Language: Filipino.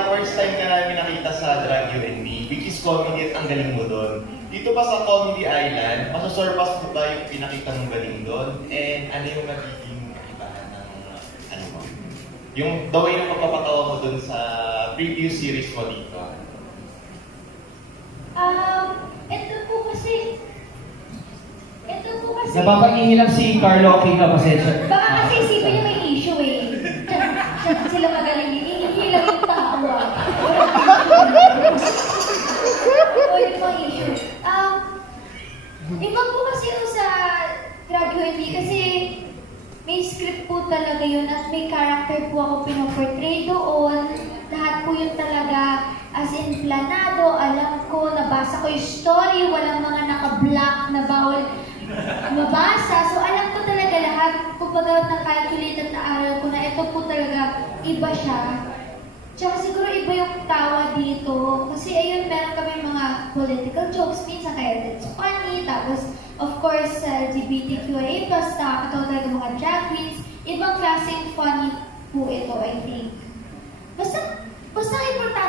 kaya first time ka namin nakita sa Drag You and Me, which is comedy at ang galing mo doon. Dito pa sa Comedy Island, masasurpass mo ba yung pinakita mong galing doon? And ano yung magiging kaibahan ng ano mo? Yung the way na pagpapatawa mo doon sa preview series mo dito? Ito po kasi... Napapangihilap si Carlo Kinga, pasensya. Baka kasi isipin niya may issue eh. Siya sila magaling yun. Ihihilap yung tawa. O yun pang issue. Iba po kasi yung sa Drag You and Me kasi may script po talaga yun at may character po ako pinoportray doon. Lahat po yun talaga as in planado, alam ko, nabasa ko yung story, walang mga naka-block na bawal mabasa. So alam ko talaga lahat, kumbaga na-calculated na aral ko na ito po talaga iba siya. Tsaka siguro iba yung tawa dito. Kasi ayun, meron kami mga political jokes, minsan kaya it's funny. Tapos, of course, LGBTQIA+, nakakatawa talaga mga drag queens. Ibang klaseng funny po ito, I think. Basta importante